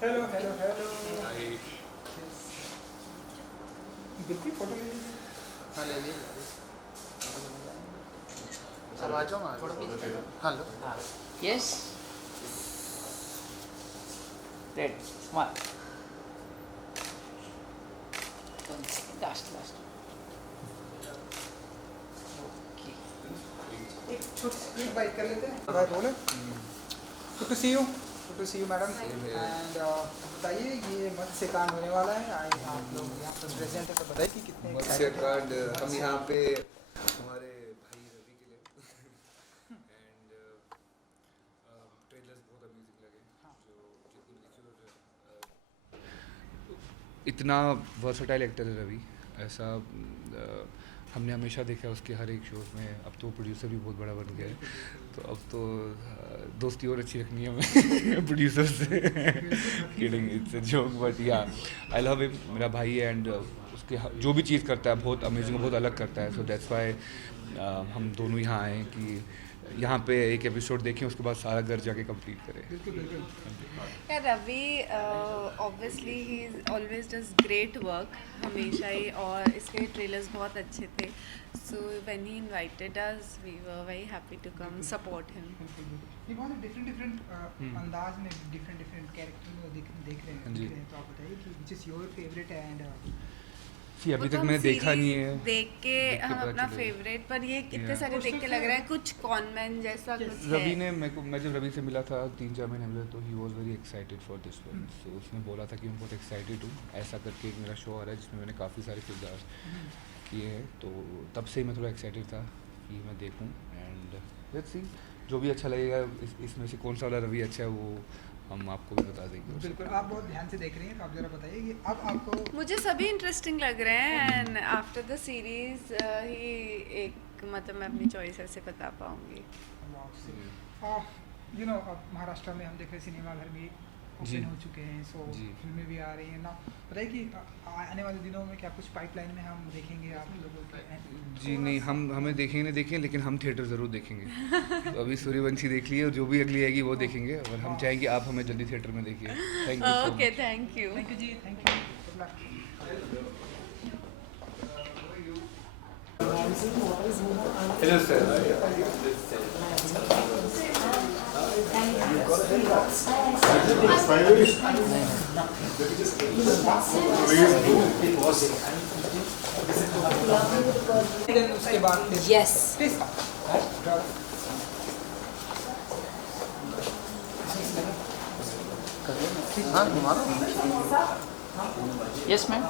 Hello hello hello. हाय। बिल्कुल photo ले लीजिए। हाँ ले लीजिए। अब आ जाओ थोड़ा पीछे। हाँ लो। Yes. Red. Smile. 1 second. Last. Okay. एक छोटी सी क्विक बाइट कर लेते हैं। बाय बोले। Good to see you. Good to see you madam. And बताइए ये मत्स्य कांड होने वाला है। आप लोग यहाँ पर प्रेजेंट है तो बताइए कि कितने मत्स्य कांड हम यहाँ पे हमारे भाई रवि के लिए एंड ट्रेलर्स बहुत अमेजिंग लगे जो इतना वर्सटाइल एक्टर है रवि ऐसा हमने हमेशा देखा है उसके हर एक शोज़ में। अब तो प्रोड्यूसर भी बहुत बड़ा बन गया है तो अब तो दोस्ती और अच्छी रखनी है हमें प्रोड्यूसर से। Kidding it's a joke but या आई लव हिम। मेरा भाई है एंड उसके जो भी चीज़ करता है बहुत अमेजिंग बहुत अलग करता है। सो दैट्स वाई हम दोनों यहाँ आए हैं कि यहाँ पे एक एपिसोड देखें उसके बाद सारा घर जाके कंप्लीट करें। Yeah, Ravi, obviously he always does great work हमेशा ही और इसके ट्रेलर्स बहुत अच्छे थे. So when he invited us, we were very happy to come support him. ये बहुत डिफरेंट अंदाज में डिफरेंट कैरेक्टर में देख रहे हैं। जी। तो आप बताइए कि which is your favourite and see अभी वो तो तक हम मैंने देखा series नहीं है। देख के हम पता अपना चलेगा। फेवरेट पर ये इतने Yeah. सारे देख के लग रहा है कुछ कॉनमैन जैसा कुछ रवि है. ने मैं जब रवि से मिला था 3-4 महीने पहले तो he was very excited for this film. So उसने बोला था कि मैं बहुत एक्साइटेड हूँ ऐसा करके एक मेरा शो आ रहा है जिसमें मैंने काफ़ी सारे किरदार किए हैं तो तब से ही मैं थोड़ा एक्साइटेड था कि मैं देखूँ एंड लेट्स सी जो भी अच्छा लगेगा इसमें से कौन सा वाला रवि अच्छा है वो हम आपको भी बता देंगे। बिल्कुल आप बहुत ध्यान से देख रही हैं तो आप ज़रा बताइए कि अब आपको मुझे सभी इंटरेस्टिंग लग रहे हैं एंड आफ्टर द सीरीज ही एक मतलब मैं अपनी चॉइस ऐसे बता पाऊंगी. यू नो महाराष्ट्र में हम देख रहे सिनेमा घर भी जी। ओपन हो चुके हैं सो जी। फिल्में भी आ रही हैं ना। बताइए कि आने वाले दिनों में क्या कुछ पाइपलाइन में हम देखेंगे आप लोगों के जी नहीं हमें देखेंगे नहीं देखेंगे लेकिन हम थिएटर ज़रूर देखेंगे। तो अभी सूर्यवंशी देख लिए और जो भी अगली आएगी वो देखेंगे और हम चाहेंगे आप हमें जल्दी थिएटर में देखिए। Thank you so okay much. Thank you. Thank you ji thank you good luck. Hello sir. उसके बाद फिर Yes. प्लीज हाँ घुमा दो। Yes, ma'am.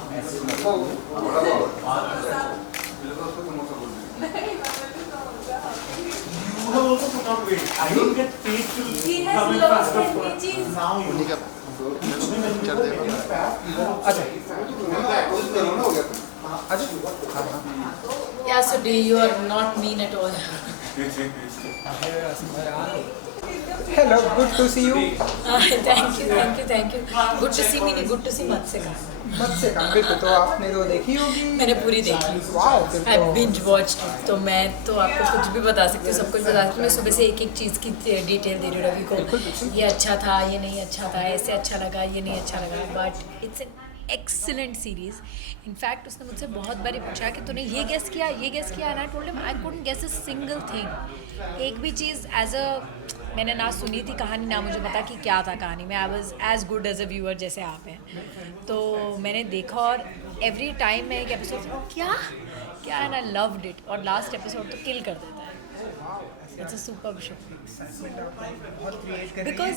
You have also put on weight. I don't get paid to come in front of now you उन्हीं का कर देगा। Yeah, so you are not mean at all. Hello good to see you. Thank you. Good to see me, good to see Matsya. मत्स्य कांड बिल्कुल तो आपने तो देखी होगी। मैंने पूरी देखी. वाओ फिर I तो binge watched it. तो मैं तो आपको कुछ भी बता सकती हूँ, सब कुछ बता सकती हूँ. मैं सुबह से एक चीज़ की डिटेल दे रही हूँ रवि को. ये अच्छा था, ये नहीं अच्छा था, ऐसे अच्छा लगा, ये नहीं अच्छा लगा. But it's an excellent series. In fact उसने मुझसे बहुत बारी पूछा कि तूने ये गेस किया and I told him I couldn't guess a single thing. एक भी चीज़ एज अ मैंने ना सुनी थी कहानी ना मुझे पता कि क्या था कहानी में. I was as good as a viewer जैसे आप हैं. तो मैंने देखा और एवरी टाइम मैं एक एपिसोड क्या एंड आई लव्ड इट. और लास्ट एपिसोड तो किल कर देता है. इट्स अ सुपर्ब शो बहुत क्रिएट कर रही बिकॉज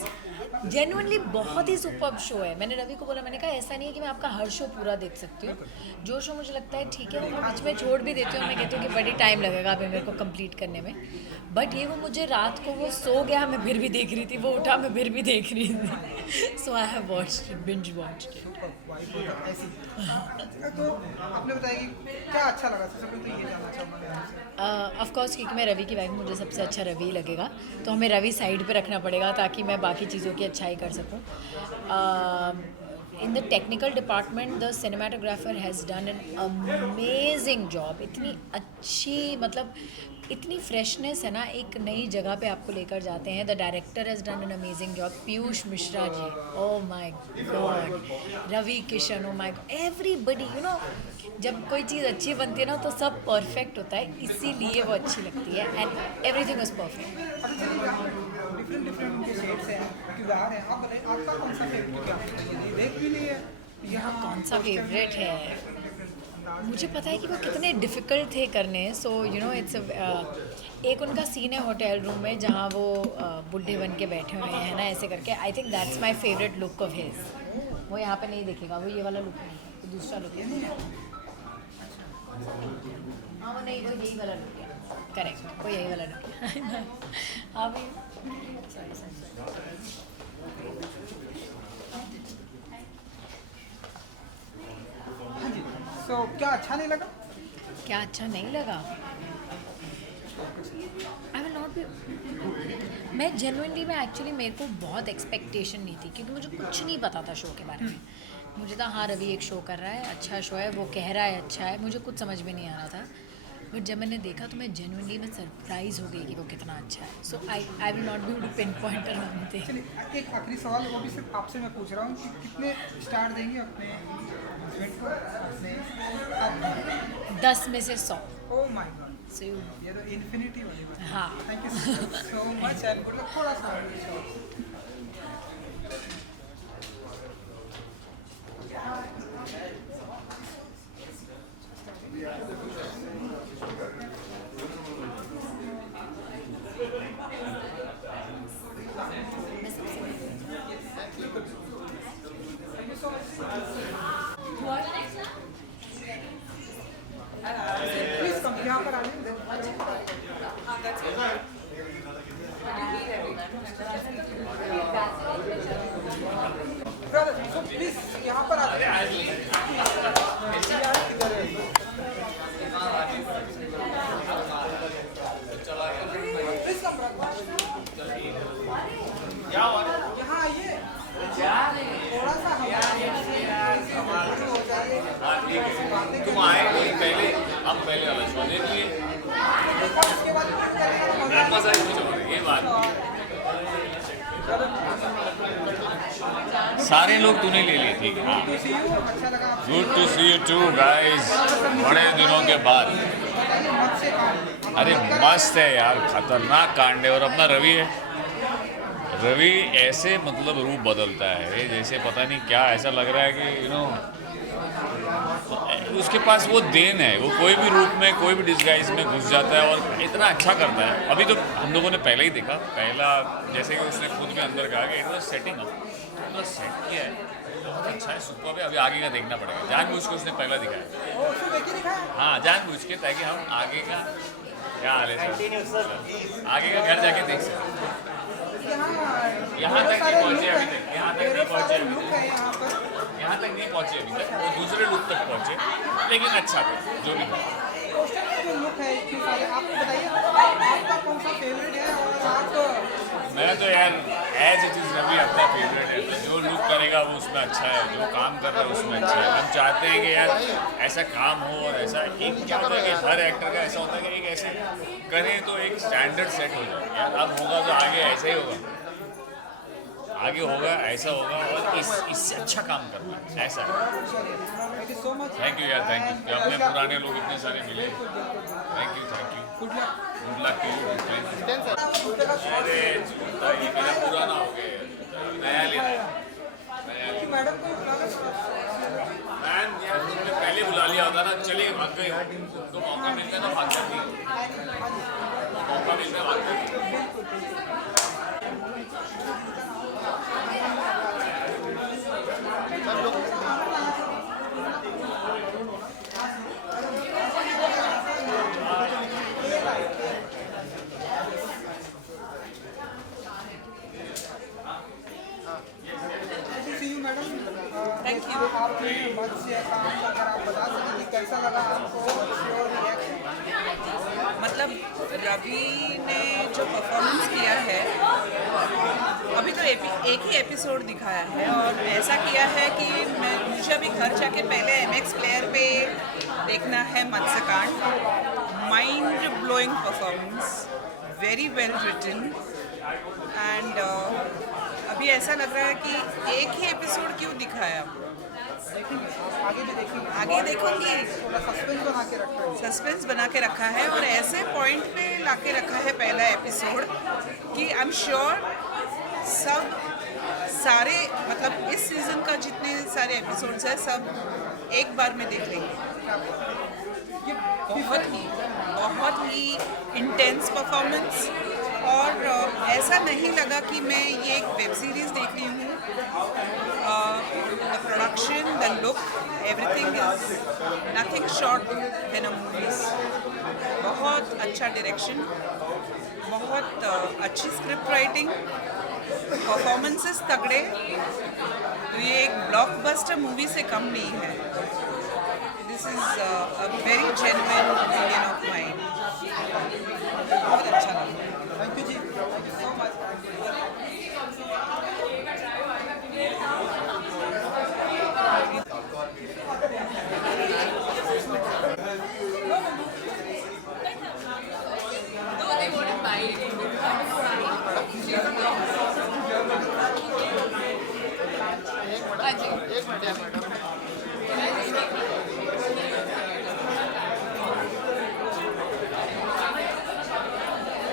जेन्युइनली बहुत ही सुपर्ब शो है. मैंने रवि को बोला, मैंने कहा ऐसा नहीं है कि मैं आपका हर शो पूरा देख सकती हूँ. जो शो मुझे लगता है ठीक है वो मैं बीच में छोड़ भी देती हूँ. मैं कहती हूँ कि बड़ी टाइम लगेगा अभी मेरे को कंप्लीट करने में. बट ये वो मुझे रात को वो सो गया मैं फिर भी देख रही थी, वो उठा मैं फिर भी देख रही थी. So I have watched it, binge watched it. ऐसी तो आपने बताया कि क्या अच्छा लगा सबसे पहले तो ये जानना चाहूँगा मैं आपसे। ऑफ कोर्स क्योंकि मैं रवि की वाइफ, मुझे सबसे अच्छा रवि ही लगेगा. तो हमें रवि साइड पे रखना पड़ेगा ताकि मैं बाकी चीज़ों की अच्छाई कर सकूँ. In the technical department the cinematographer has done an amazing job. इतनी अच्छी मतलब इतनी फ्रेशनेस है ना, एक नई जगह पे आपको लेकर जाते हैं. The director has done an amazing job. Piyush Mishra ji, oh my God, Ravi Kishan, oh my God, everybody, you know, जब कोई चीज़ अच्छी बनती है ना तो सब परफेक्ट होता है, इसीलिए वो अच्छी लगती है. And everything was perfect. Different different उनके शेड्स हैं, किरदार हैं. आप बताइए आपका कौन सा फेवरेट है? ये देख भी नहीं है यहाँ कौन सा फेवरेट है? मुझे पता है कि वो कितने डिफ़िकल्ट थे करने. सो यू नो इट्स एक उनका सीन है होटल रूम में जहाँ वो बुढ़े बन के बैठे हुए हैं ना, ऐसे करके. आई think that's my favourite look of his. वो यहाँ पे नहीं दिखेगा, वो ये वाला लुक नहीं है, वो दूसरा लुक है. हाँ वो नहीं, वो यही वाला लुक है. करेक्ट, वो यही वाला लुक है. हाँ भाई, हाँ जी. सो क्या अच्छा नहीं लगा? क्या अच्छा नहीं लगा? आई विल नॉट बी. मैं जेन्युइनली, मैं एक्चुअली, मेरे को बहुत एक्सपेक्टेशन नहीं थी क्योंकि मुझे कुछ नहीं पता था शो के बारे में. मुझे था हाँ रवि एक शो कर रहा है, अच्छा शो है, वो कह रहा है अच्छा है, मुझे कुछ समझ में नहीं आ रहा था. बट जब मैंने देखा तो मैं जेन्युइनली मैं सरप्राइज़ हो गई कि वो कितना अच्छा है. So I will not be able to pinpoint around thing. चलिए एक आखिरी सवाल, वो भी सिर्फ आपसे मैं पूछ रहा हूँ कि कितने स्टार देंगे अपने हस्बैंड को, अपने 10 में से 100. ओह माय गॉड, So you- ये तो इन्फिनिटी वाली बात. हाँ. Thank you so much and good luck. थोड़ा सा प्लीज कम यहाँ पर आ ब्रदर. सो प्लीज यहाँ पर आ प्लीज कम यहाँ आइए. थोड़ा सा तुम आए नहीं पहले, हम पहले वाला शो देख लिए. उसके बाद मजा ही कुछ और ये बात. सारे लोग तूने ले लिए, ठीक है. हाँ, अच्छा लगा. Good to see you too guys, बड़े दिनों के बाद. बताइए मत से काम. अरे मस्त है यार, खतरनाक कांड है. और अपना रवि है, रवि ऐसे मतलब रूप बदलता है जैसे पता नहीं क्या, ऐसा लग रहा है कि यू नो उसके पास वो देन है. वो कोई भी रूप में, कोई भी डिस्गाइज में घुस जाता है और इतना अच्छा करता है. अभी तो हम लोगों ने पहले ही देखा, पहला जैसे कि उसने खुद भी अंदर कहा कि इट वॉज सेटिंग अप, इतना सेट किया है, बहुत अच्छा है, सुपर है. अभी आगे का देखना पड़ेगा. जानबूझ के उसने पहला दिखाया. हाँ, जानबूझ के, ताकि हम आगे का क्या हाल है सर, आगे का घर जाके देख सकते. यहाँ तक नहीं पहुँचे अभी तक, यहाँ तक नहीं पहुँचे अभी तक, यहाँ तक नहीं पहुँचे अभी तक. वो दूसरे लुक तक पहुँचे, लेकिन अच्छा था जो भी था. जो लुक है इतने सारे, आपको बताइए आपका कौन सा फेवरेट है? और आप मैं तो यार एज इट इज़ रवि अपना फेवरेट है. तो जो लुक करेगा वो उसमें अच्छा है, जो काम कर रहा है उसमें अच्छा है. हम चाहते हैं कि यार ऐसा काम हो. और ऐसा एक क्या होता है कि हर एक्टर का ऐसा होता है कि एक ऐसे करें तो एक स्टैंडर्ड सेट हो जाए. यार अब होगा तो आगे ऐसा ही होगा, आगे होगा ऐसा होगा, और इससे अच्छा काम करना है, ऐसा है. Thank you so much. Thank you यार, थैंक यू कि अपने पुराने लोग इतने सारे मिले. Thank you, thank you. Good luck. Good luck to you. अरे ये मेरा पुराना हो गया, नया लेना है. मैडम को मैम यार तुमने पहले बुला लिया होता ना, चलिए भाग गई हो. तो मौका मिलता है तो भाग जाती है, मौका मिलता है भाग जाती है. Thank you. आपने मंच से काम अगर आप बता सकें कि कैसा लगा आपको, योर रिएक्शन. मतलब रवि ने जो परफॉर्मेंस किया है, अभी तो एक ही एपिसोड दिखाया है और ऐसा किया है कि मुझे अभी घर जाके पहले MX प्लेयर पे देखना है Matsya Kaand. Mind blowing performance, very well written and अभी ऐसा लग रहा है कि एक ही एपिसोड क्यों दिखाया, आगे भी देखेंगे, आगे देखूंगी। थोड़ा सस्पेंस बना के रखा है। सस्पेंस बना के रखा है और ऐसे पॉइंट पे लाके रखा है पहला एपिसोड कि आई एम श्योर सब सारे मतलब इस सीज़न का जितने सारे एपिसोड्स हैं सब एक बार में देख लेंगे। ये बहुत ही इंटेंस परफॉर्मेंस और ऐसा नहीं लगा कि मैं ये एक वेब सीरीज़ देख रही हूँ। The production, the look, everything is nothing short than a movies. बहुत अच्छा डायरेक्शन, बहुत अच्छी स्क्रिप्ट राइटिंग, परफॉर्मेंसेस तगड़े, तो ये एक ब्लॉकबस्टर मूवी से कम नहीं है। This is a very genuine opinion of mind. बहुत अच्छा लगा। Thank you ji, thank you so much.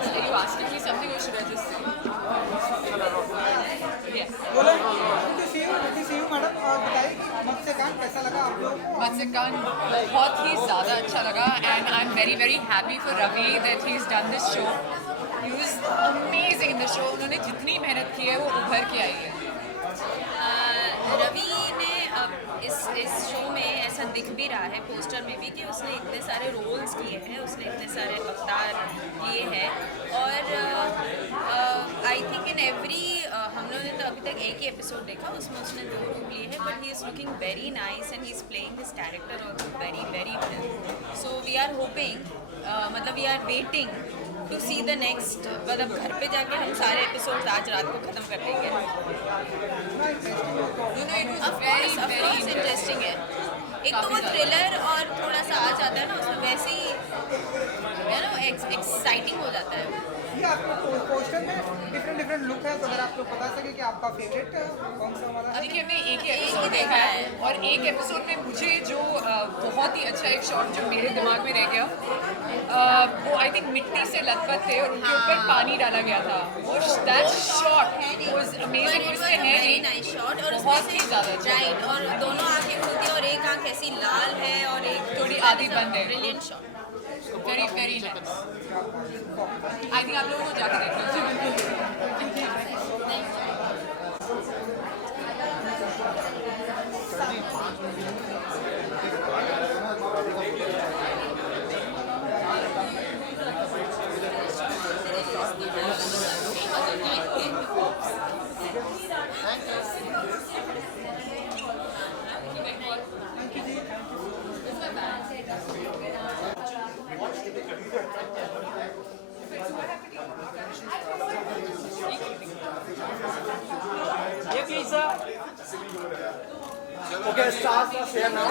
Are you asking me something or should I just say? Yes. बोलो, good to see you madam. और बताइए कि मत्स्यकांड कैसा लगा आप लोगों को? Matsikan बहुत ही ज़्यादा अच्छा लगा and I'm very very happy for Ravi that he's done this show. He was amazing in the show. उन्होंने जितनी मेहनत की है वो उभर के आई है। रवि ने अब इस शो में ऐसा दिख भी रहा है पोस्टर में भी कि उसने इतने सारे रोल्स किए हैं, उसने इतने सारे अवतार लिए हैं और आई थिंक इन एवरी हम लोगों ने तो अभी तक एक ही एपिसोड देखा, उसमें उसने 2 रोल लिए हैं, but he is looking very nice and he is playing this character also very very well. So we are hoping, मतलब we are waiting to see the next. मतलब घर पे जाके हम सारे एपिसोड आज रात को ख़त्म कर लेंगे। इंटरेस्टिंग है, एक तो वो थ्रिलर और थोड़ा सा आ जाता है ना उसमें, वैसे ही है ना एक्साइटिंग हो जाता है। ये आपको पोस्टर में डिफरेंट लुक है, तो अगर आप लोग बता सके कि आपका फेवरेट कौन सा वाला है? देखिए हमने एक ही एपिसोड देखा है और एक एपिसोड में मुझे जो बहुत ही अच्छा एक शॉट जो मेरे दिमाग में रह गया, वो आई थिंक मिट्टी से लथपथ थे और उनके ऊपर पानी डाला गया था। वो दैट शॉट वाज अमेजिंग। उससे है वेरी नाइस शॉट और बहुत ही ज़्यादा राइट, और दोनों आंखें खुलती है और एक आंख ऐसी लाल है और एक थोड़ी आधी बंद है। Brilliant shot, very very nice. I think आप लोगों को जाकर देखना चाहिए। Okay, start share now.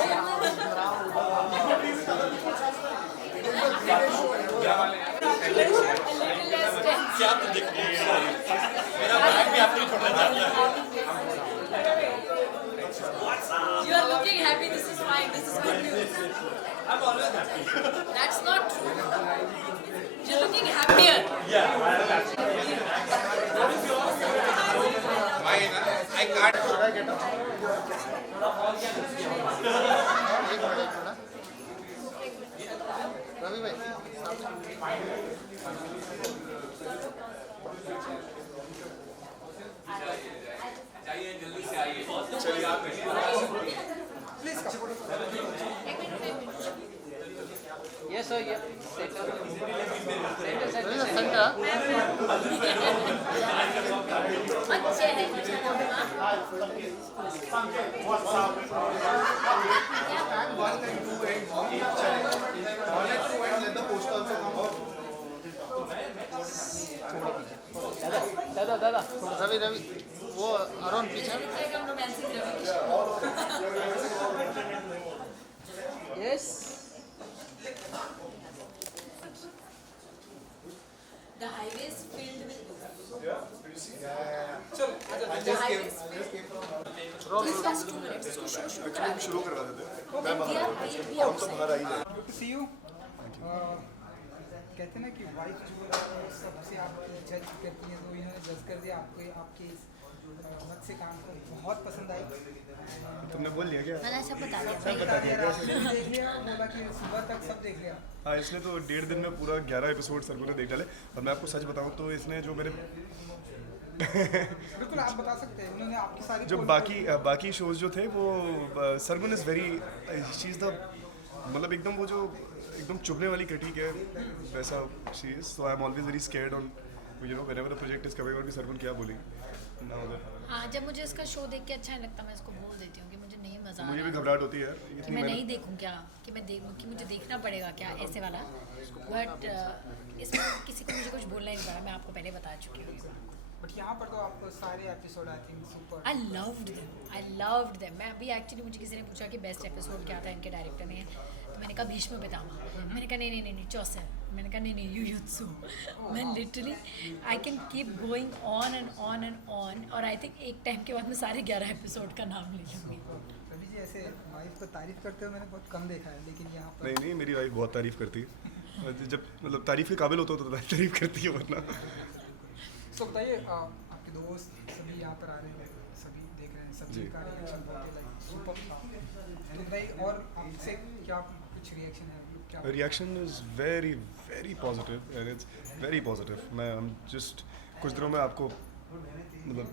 You are looking happy. This is fine. This is good news. I'm always happy. That's not true. You're looking happier. Yeah, I am happy. I can't. Ravi भाई जल्दी से आइए। चलिए आप प्लीज यस सर ये centre अच्छे हैं। दादा रवि वो अरुण पीछे यस एक्चुअली शुरू करवा देते मैं बाहर हम तो बाहर आ ही जाए। Good to see you. कहते हैं ना कि वाइफ जो है सबसे आपकी जज करती है, तो इन्होंने जज कर दिया आपको, आपके इस मत से काम को बहुत पसंद आई। तुमने बोल लिया क्या? मैंने सब बता दिया। सब बता दिया क्या? देख लिया, बोला कि सुबह तक सब देख लिया। हाँ, इसने तो 1.5 दिन में पूरा 11 एपिसोड सर को देख डाले। और मैं आपको सच बताऊँ तो इसने जो मेरे बिल्कुल आप बता सकते हैं, उन्होंने आपकी सारी जो बाकी शोज जो थे वो Sargun is very she is the मतलब एकदम वो जो एकदम चुभने वाली क्रिटिक है वैसा she is. So I am always very scared on you know whenever the project is coming out कि सरगुन क्या बोलेंगे ना उधर। हाँ, जब मुझे इसका शो देख के अच्छा नहीं लगता मैं इसको बोल देती हूँ कि मुझे नहीं मज़ा आ मुझे रहा भी घबराहट होती है कि मैं नहीं देखूँ क्या, कि मैं देखूँ कि मुझे देखना पड़ेगा क्या ऐसे वाला। बट इसमें किसी को मुझे कुछ बोलना नहीं पड़ा, मैं आपको पहले बता चुकी हूँ। बट यहाँ पर तो आपको सारे episode I think super. I loved them. मैं अभी एक्चुअली मुझे किसी ने पूछा कि बेस्ट एपिसोड क्या था इनके डायरेक्टर ने, तो मैंने कहा भीष्म पितामह। मैंने कहा नहीं चौसर। मैंने कहा नहीं युजुत्सु। मैं literally I can keep going on and on and on. और आई थिंक एक टाइम के बाद मैं सारे 11 एपिसोड का नाम ले लूँगी। रवि जी ऐसे वाइफ को तारीफ करते हो मैंने बहुत कम देखा है, लेकिन यहाँ पर नहीं मेरी वाइफ बहुत तारीफ करती है। जब मतलब तारीफ के काबिल होता तो तारीफ करती है वरना। तो बताइए आपके दोस्त सभी यहाँ पर आ रहे हैं, सभी देख रहे हैं, सभी का रिएक्शन बहुत लाइक सुपर था। तो बताइए और आपसे क्या कुछ रिएक्शन है? क्या reaction is very very positive and it's very positive. मैं जस्ट कुछ दिनों में आपको मतलब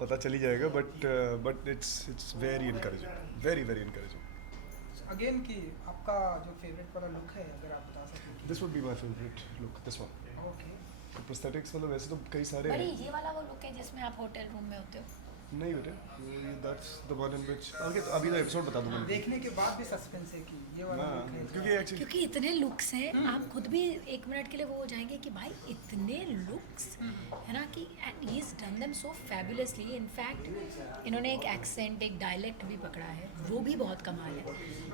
पता चल ही जाएगा but it's very encouraging, very very encouraging. Again कि आपका जो फेवरेट वाला लुक है अगर आप बता सकें। This would be my favourite look, this one. Okay. Prosthetics मतलब वैसे तो कई सारे बड़ी हैं। ये वाला वो लुक है जिसमें आप होटल रूम में होते हो? नहीं बेटे, that's the one in which okay तो अभी तो एपिसोड बता दूंगा। देखने के बाद भी सस्पेंस है कि ये वाला हाँ, लुक है। क्योंकि इतने लुक्स हैं, आप खुद भी एक मिनट के लिए वो हो जाएंगे कि भाई इतने लुक्स है ना, कि and he is done them so fabulously. In fact इन्होंने एक एक्सेंट, एक डायलेक्ट भी पकड़ा है, वो भी बहुत कमाल है।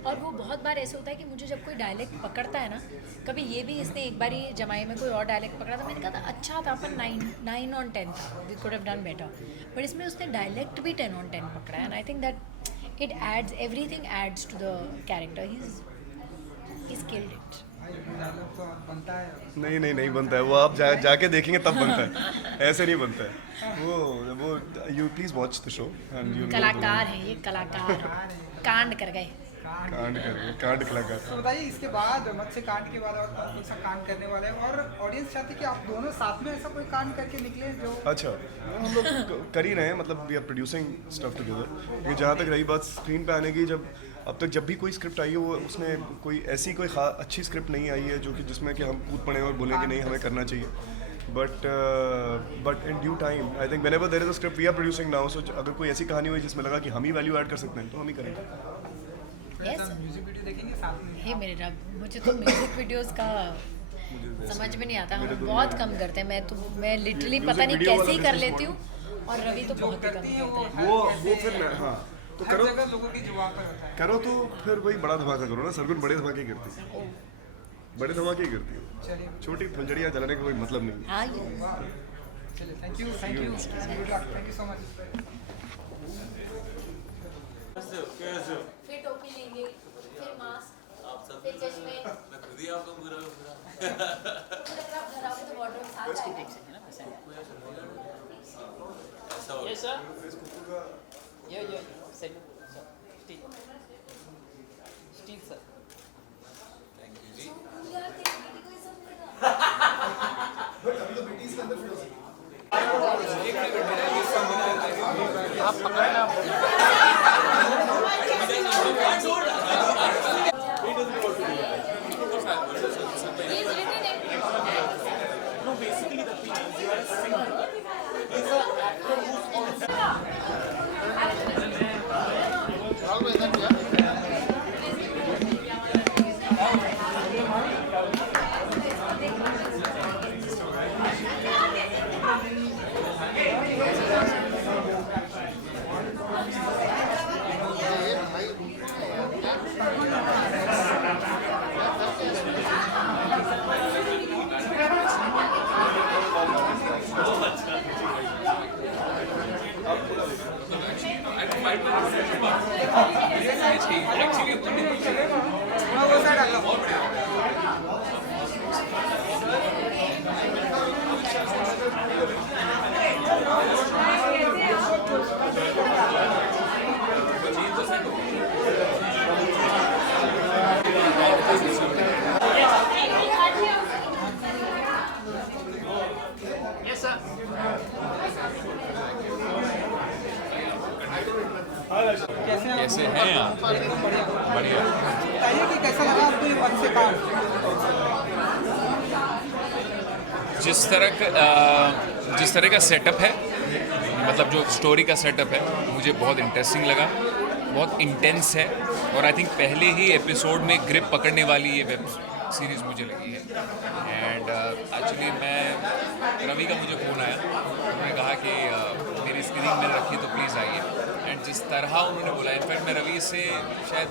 और वो बहुत बार ऐसे होता है कि मुझे जब कोई डायलेक्ट पकड़ता है ना, कभी ये भी इसने एक बार ही जमाई में कोई और डायलेक्ट पकड़ा था, मैंने कहा था अच्छा था पर 9 on 10 था, we could have done better. But इसमें उसने डायलेक्ट भी 10 on 10 पकड़ा है and I think that it adds, everything adds to the character. He is killed it. Dialogue तो बनता है। नहीं बनता है वो, आप जाके देखेंगे तब बनता है, ऐसे नहीं बनता है वो you please watch the show and you कलाकार हैं ये, कलाकार कांड कर गए, कांड कलाकार। तो बताइए इसके बाद मत्स्य कांड के बाद और कौन सा कांड करने वाले हैं, और ऑडियंस चाहती है कि आप दोनों साथ में ऐसा कोई कांड करके निकले जो अच्छा हम लोग कर ही रहे हैं, मतलब we are producing stuff together. ये जहाँ तक रही बात स्क्रीन पे आने की, अब तक जब भी कोई स्क्रिप्ट आई है वो उसमें कोई ऐसी कोई अच्छी स्क्रिप्ट नहीं आई है जो कि जिसमें कि हम कूद पड़े और बोलें कि नहीं हमें करना चाहिए। But in due time I think whenever there is a script we are producing now, so अगर कोई ऐसी कहानी हुई जिसमें लगा कि हम ही वैल्यू ऐड कर सकते हैं तो हम ही करेंगे। म्यूजिक वीडियो देखेंगे साथ में। हे मेरे रब, मुझे तो म्यूजिक वीडियोस का समझ में नहीं आता, हम बहुत कम करते हैं। मैं लिटरली पता नहीं कैसे ही कर लेती हूँ, और रवि तो बहुत ही कम करता है। वो फिर हाँ तो हर करो, जगह लोगों की जुबान पर होता है। करो तो फिर वही बड़ा धमाका करो ना। सरगुन बड़े धमाके ही करती है, बड़े धमाके ही करती है, चलिए छोटी फुलझड़ियाँ जलाने का कोई मतलब नहीं। हाँ चलिए thank you good luck, thank you so much. फिर टोपी लेंगे, फिर मास्क, फिर चश्मे। मैं खुद ही आपको पूरा घर आओगे तो वार्डरोब साथ आएगा। Yes, sir. Yeah. Steel, sir. Thank you जी। यार तेरी बेटी को ये सब मिलेगा। आप पकड़ना। No, basically the thing is you are a singer. He's an actor who's also से हैं यार, बढ़िया। बताइए कि कैसा लगा आपको ये वक्त से काम? जिस तरह का सेटअप है, मतलब जो स्टोरी का सेटअप है, मुझे बहुत इंटरेस्टिंग लगा, बहुत इंटेंस है, और आई थिंक पहले ही एपिसोड में ग्रिप पकड़ने वाली ये वेब सीरीज़ मुझे लगी है। एंड एक्चुअली रवि का मुझे फ़ोन आया, उन्होंने कहा कि मेरी स्क्रीन में रखी तो प्लीज़ आइए। एंड जिस तरह उन्होंने बोला, इनफैक्ट मैं रवि से शायद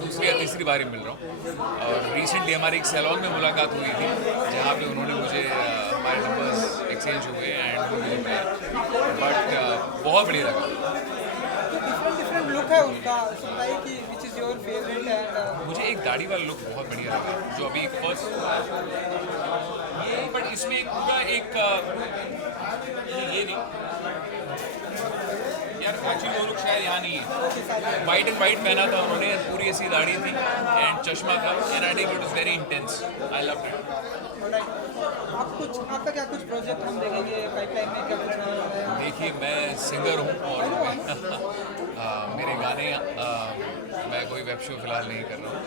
दूसरी या तीसरी बार ही मिल रहा हूँ, और रिसेंटली हमारी एक सैलून में मुलाकात हुई थी, जहाँ पे उन्होंने मुझे हमारे नंबर्स एक्सचेंज हुए एंड बट बहुत बढ़िया लगा। डिफरेंट लुक है उनका, बताइए कि which is your favourite? And मुझे एक दाढ़ी वाला लुक बहुत बढ़िया लगा, जो अभी फर्स्ट ये, बट इसमें एक पूरा एक ये नहीं यार, एक्चुअली वो लुक शायद यहाँ नहीं है। वाइट एंड वाइट पहना था उन्होंने, पूरी ऐसी दाढ़ी थी एंड चश्मा था, and I think it was very intense, I loved it. आपका क्या कुछ प्रोजेक्ट हम देखेंगे पाइपलाइन में, क्या कुछ? देखिए, मैं सिंगर हूँ और मेरे गाने मैं कोई वेब शो फिलहाल नहीं कर रहा हूँ,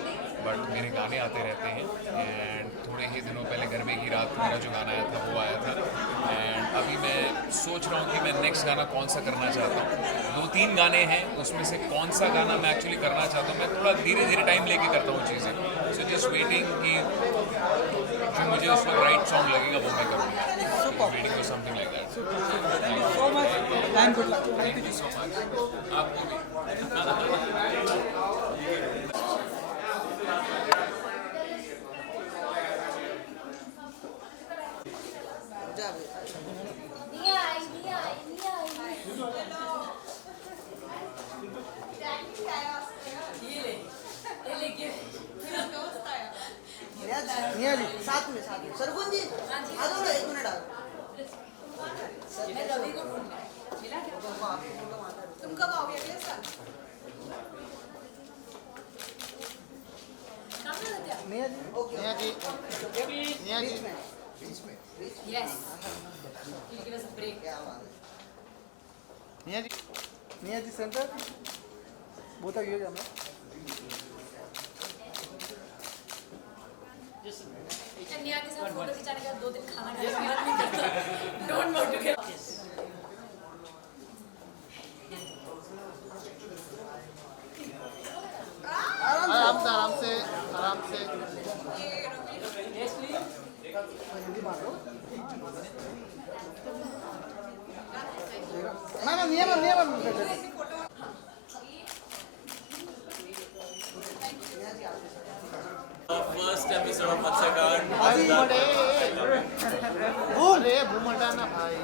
बट मेरे गाने आते रहते हैं। एंड थोड़े ही दिनों पहले गरबे की रात मेरा जो गाना आया था वो आया था, एंड अभी मैं सोच रहा हूँ कि मैं नेक्स्ट गाना कौन सा करना चाहता हूँ। 2-3 गाने हैं, उसमें से कौन सा गाना मैं एक्चुअली करना चाहता हूँ। मैं थोड़ा धीरे धीरे टाइम लेके करता हूँ चीज़ें, सो जस्ट वेटिंग कि जो मुझे उस वक्त राइट सॉन्ग लगेगा वो मैं करूँगा। Waiting for something like that. Thank you so much and good luck. Thank you so much. आपको भी। निया जी, साथ में सरगुन जी आ जाओ ना, 1 मिनट आओ। तुम कब आओगे अगले साल? निया जी, निया जी, निया जी, Yes. He'll give us a break. निया जी सेंटर बहुत आगे जाना। निया के साथ फोटो खिंचाने के बाद 2 दिन खाना खाने का मन नहीं करता। Don't want to get. आराम से ना निया First episode of Matsyakaan. Boom हटाना भाई।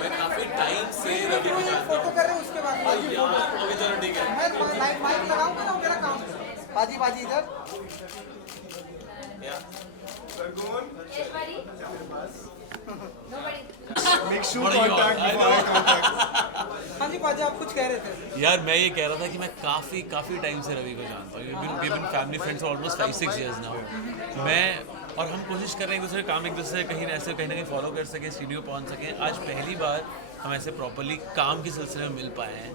मैं काफी टाइम से रवि को जानता फोटो कर रहे हैं, उसके बाद हूँ। अभी चलो ठीक है। मैं माइक लगाऊंगा ना, मेरा काम बाजी इधर। Make sure contact before eye contact. हाँ जी बाजी, आप कुछ कह रहे थे? यार मैं ये कह रहा था कि मैं काफ़ी टाइम से रवि को जानता हूँ। We been family friends for almost 5-6 years now. और हम कोशिश कर रहे हैं एक दूसरे काम, एक दूसरे कहीं ना कहीं फॉलो कर सकें, स्टूडियो पहुँच सकें। आज पहली बार हम ऐसे प्रॉपरली काम के सिलसिले में मिल पाए हैं,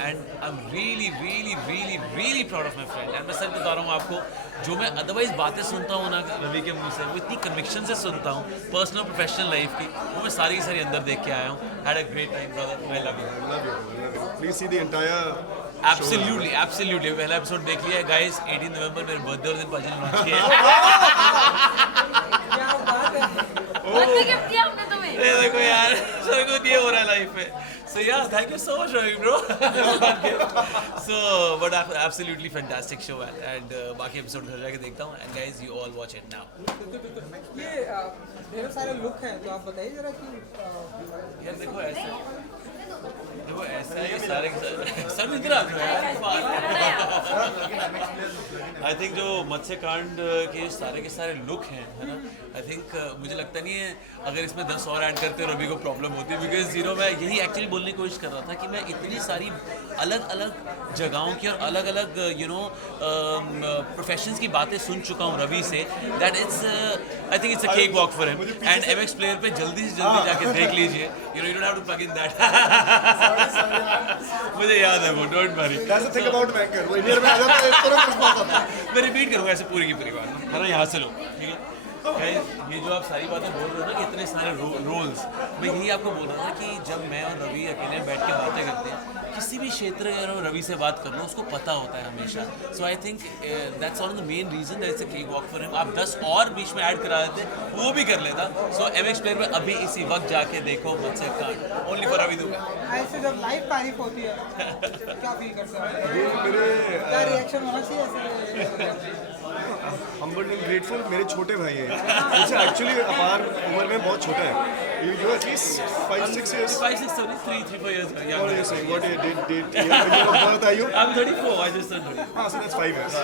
and I am really proud of my friend. And मैं सच बता रहा हूँ आपको, जो मैं अदरवाइज बातें सुनता हूँ ना रवि के मुंह से, वो इतनी कन्विक्शन से सुनता हूँ पर्सनल प्रोफेशनल लाइफ की, वो मैं सारी की सारी अंदर देख के आया हूँ। Had a great time brother, I love you. Please see the entire absolutely पहला एपिसोड देख लिया है गाइस। 18 नवंबर मेरे बर्थडे और दिन पाजी ने लॉन्च किया है। बर्थडे गिफ्ट दिया हमने तुम्हें। ये देखो यार, सर को दिए हो रहा है लाइफ में। So yeah, thank you so much Ravi bro. So but absolutely fantastic show, and बाकी एपिसोड घर जाके देखता हूँ, and guys you all watch it now. ये ढेर सारे लुक हैं, तो आप बताइए जरा कि यार देखो ऐसा है, ये सारे सर इधर आ जाओ यार। आई थिंक जो मत्स्य कांड के सारे लुक हैं, है ना, आई थिंक मुझे लगता नहीं है अगर इसमें 10 और ऐड करते रवि को प्रॉब्लम होती, बिकॉज मैं यही एक्चुअली बोलने की कोशिश कर रहा था कि मैं इतनी सारी अलग अलग जगहों की और अलग अलग प्रोफेशंस की बातें सुन चुका हूँ रवि से, that I think it's a cake walk for him. And MX player पे जल्दी से जल्दी जाके देख लीजिए, you don't have to plug in that. मुझे याद है वो, don't worry. That's the thing about banker, वो इंडिया में आ जाता है तुरंत रिस्पॉन्स आता है। मैं रिपीट करूँगा ऐसे पूरी की पूरी बात, है ना, यहाँ से लो, ठीक है। ये जो आप सारी बातें बोल रहे हो ना कि इतने सारे रोल्स, मैं यही आपको बोल रहा था कि जब मैं और रवि अकेले बैठ के बातें करते हैं, किसी भी क्षेत्र अगर रवि से बात कर लो उसको पता होता है हमेशा। So I think that's one of the main reason that it's a cake walk for him. आप 10 और बीच में ऐड करा देते वो भी कर लेता। सो MX प्लेयर में अभी इसी वक्त जाके देखो मत्स्य कांड, ओनली फॉर रवि दुबे। ऐसे जब लाइव तारीफ होती है क्या फील करते हैं? क्या रिएक्शन होना चाहिए ऐसे? Humbled and grateful. मेरे छोटे भाई हैं, मुझसे एक्चुअली अपार उम्र में बहुत छोटा है, ये जो at least 5-6 years. 5-6 sorry 3-4 years What are you saying? What did birth are you? I'm 34. I just turned 34. हाँ, so that's 5 years.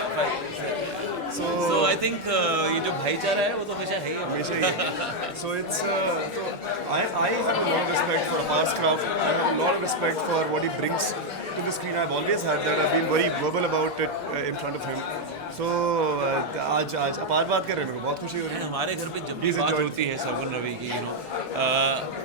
So I think ये जो भाईचारा है वो तो हमेशा है ही, हमेशा ही। So it's so I have a lot of respect for Apar's craft. I have a lot of respect for what he brings to the screen. I've always had that. I've been very verbal about it in front of him. So आज अपार बात कर रहे हैं, मेरे को बहुत खुशी हो रही है। हमारे घर पे जब भी बात होती है सरगुन रवि की,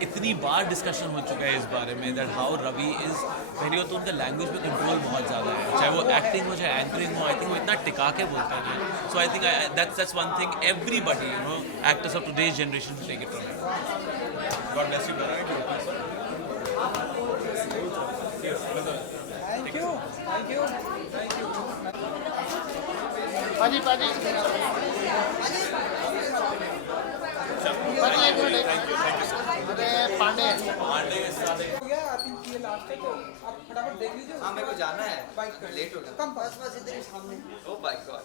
इतनी बार डिस्कशन हो चुका है इस बारे में दैट हाउ रवि इज, पहली बात तो उनका लैंग्वेज पे कंट्रोल बहुत ज़्यादा है, चाहे वो एक्टिंग हो चाहे एंकरिंग हो। आई थिंक वो इतना टिका के बोलते हैं। So I think that's one thing everybody actors of today's generation to take it from him. God bless you. Thank you. पाजी पाजी एक मिनट। अरे पांडे के साथ हो गया, आई थिंक ये लास्ट है, तो आप फटाफट देख लीजिए। हाँ, मेरे को जाना है, बाइक कर लेट हो गया। कम बस इधर ही सामने। ओ माय गॉड,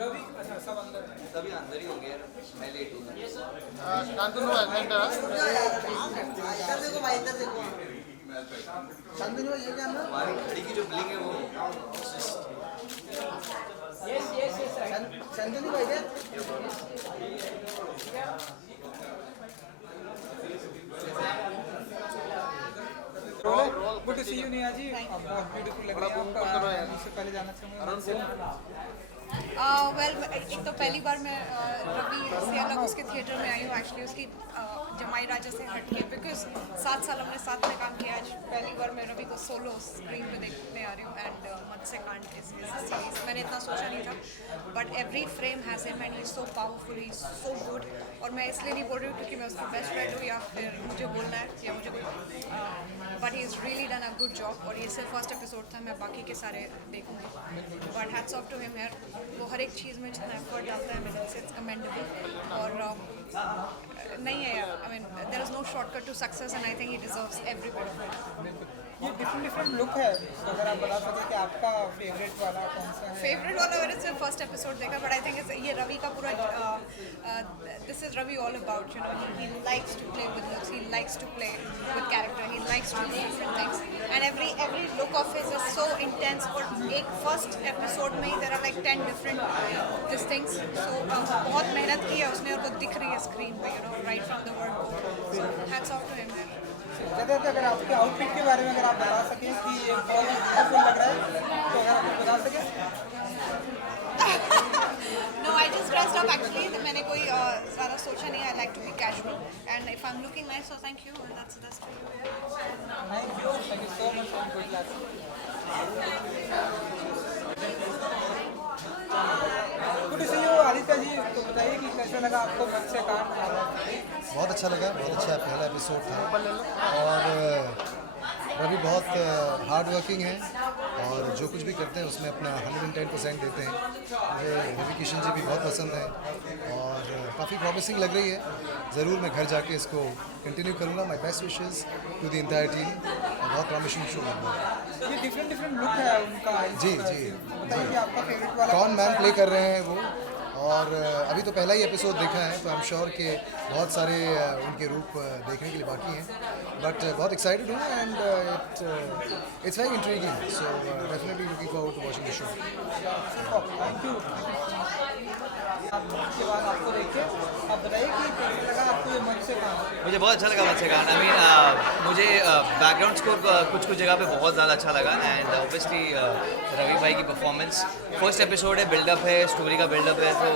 रवि अच्छा सब अंदर है, तभी अंदर ही होंगे, मैं लेट हो गया। शांतनु सेंटर इधर देखो भाई, इधर देखो। शांतनु ये क्या नाम? हमारी घड़ी की जो ब्लिंग है वो शांतनु भाई क्या? Good to see you Neha ji, बहुत ब्यूटीफुल लग रही है आपका। इससे पहले जाना चाहूँगा वेल एक तो पहली बार मैं रवि से अलग उसके थिएटर में आई हूँ एक्चुअली, उसकी जमाई राजा से हट के, बिकॉज 7 साल हमने साथ में काम किया। आज पहली बार मैं रवि को सोलो स्क्रीन पे देखने आ रही हूँ एंड मत्स्य कांड इज सीरीज। मैंने इतना सोचा नहीं था, but every frame has him and he is so powerful, he is so good. और मैं इसलिए नहीं बोल रही हूँ क्योंकि मैं उसकी बेस्ट फ्रेंड हूँ या फिर मुझे बोलना है या मुझे कोई, but he is really done a good job. और ये सिर्फ फर्स्ट एपिसोड था, मैं बाकी के सारे देखूँगी, but hats off to him यार, वो हर एक चीज़ में जितना एफर्ट डालता है मेरे से, इट्स कमेंडेबल। और नहीं है यार, I mean there is no shortcut to success and I think he deserves every bit of it. ये डिफरेंट लुक है, तो अगर आप बता सकें कि आपका फेवरेट वाला कौन सा है? फेवरेट वाला मैंने सिर्फ फर्स्ट एपिसोड देखा, बट आई थिंक ये रवि का पूरा this is Ravi all about, you know, he likes to play with looks, he likes to play with character, he likes to do different things and every look of his is so intense. और एक first episode में ही there are like 10 different this things. So बहुत मेहनत की है उसने और वो दिख रही है स्क्रीन पे, you know, right from the word. So hats off to him यार। अगर आपके आउटफिट के बारे में अगर आप बता सकें कि ये बहुत ब्यूटीफुल लग रहा है, तो अगर आप बता सकें। No, I just dressed up actually. मैंने कोई ज़्यादा सोचा नहीं. I like to be casual, and if I'm looking nice, so thank you. And that's for you. Thank you so much and good luck. Good to see you, Aditya ji. तो बताइए कि कैसा लगा आपको मत्स्य कांड? बहुत अच्छा लगा, बहुत अच्छा पहला एपिसोड था और रवि बहुत हार्ड वर्किंग है और जो कुछ भी करते हैं उसमें अपना 110% देते हैं। मुझे रवि किशन जी भी बहुत पसंद है और काफ़ी प्रॉमिसिंग लग रही है। ज़रूर मैं घर जाके इसको कंटिन्यू करूँगा। My best wishes to the entire team. बहुत प्रॉमिसिंग शो लग रहा है। ये डिफरेंट लुक है उनका। जी बताइए कि आपका फेवरेट वाला कौन मैन प्ले कर रहे हैं वो, और अभी तो पहला ही एपिसोड देखा है, तो आई एम श्योर कि बहुत सारे उनके रूप देखने के लिए बाकी हैं, बट बहुत एक्साइटेड हूँ and it's very intriguing, so definitely looking forward to watching the show. Thank you. के बाद आपको देखिए, आप बताइए कि कैसा लगा आपको ये मंच से काम? मुझे बहुत अच्छा लगा मंच से गाना। आई मीन मुझे बैकग्राउंड स्कोर कुछ जगह पे बहुत ज़्यादा अच्छा लगा एंड ऑब्वियसली रवि भाई की परफॉर्मेंस, फर्स्ट एपिसोड है, बिल्डअप है, स्टोरी का बिल्डअप है, तो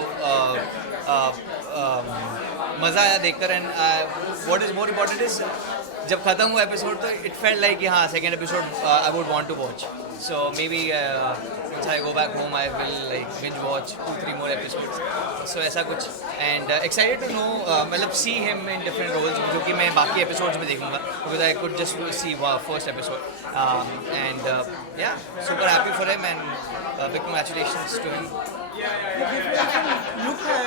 मज़ा आया देखकर। And what is more important is जब ख़त्म हुआ एपिसोड तो इट फेल्ट लाइक कि हाँ second episode I would want to watch, so maybe once I go back home I will like binge watch 2-3 more episodes, so ऐसा कुछ। and excited to know मतलब see him in different roles जो कि मैं बाकी episodes में देखूंगा, because I could just see first episode and yeah, super happy for him and big congratulations to him। Look है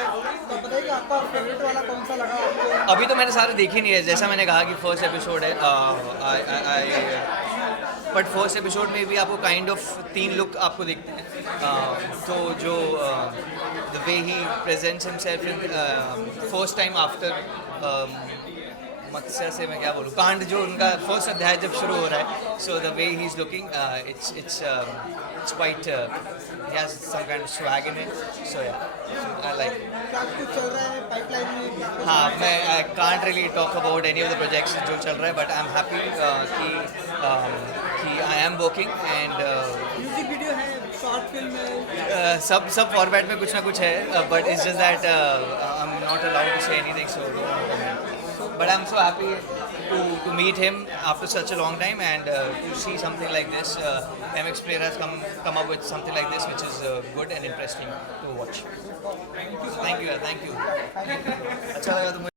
तो बताइए आपका फेवरेट वाला कौन सा लगा आपको? अभी तो मैंने सारे देखे नहीं है, जैसा मैंने कहा कि फर्स्ट एपिसोड है, बट फर्स्ट एपिसोड में भी आपको काइंड ऑफ 3 लुक आपको दिखते हैं, तो जो the way he presents himself in first time after Matsya से मैं क्या बोलूँ, कांड जो उनका फर्स्ट अध्याय जब शुरू हो रहा है, so the way he is looking it's quite he has some kind of swag in it, so yeah I like it। क्या कुछ चल रहा है पाइपलाइन में? हाँ, मैं I can't really talk about any of the projects जो चल रहा है, but I'm happy कि I am working and music video है, शॉर्ट फिल्म है, सब फॉर्मेट में कुछ ना कुछ है, but it's just that I'm not allowed to say anything, so don't comment। But I'm so happy to meet him after such a long time and to see something like this। MX Player has come up with something like this, which is good and interesting to watch। Thank you। अच्छा लगा तुम्हें?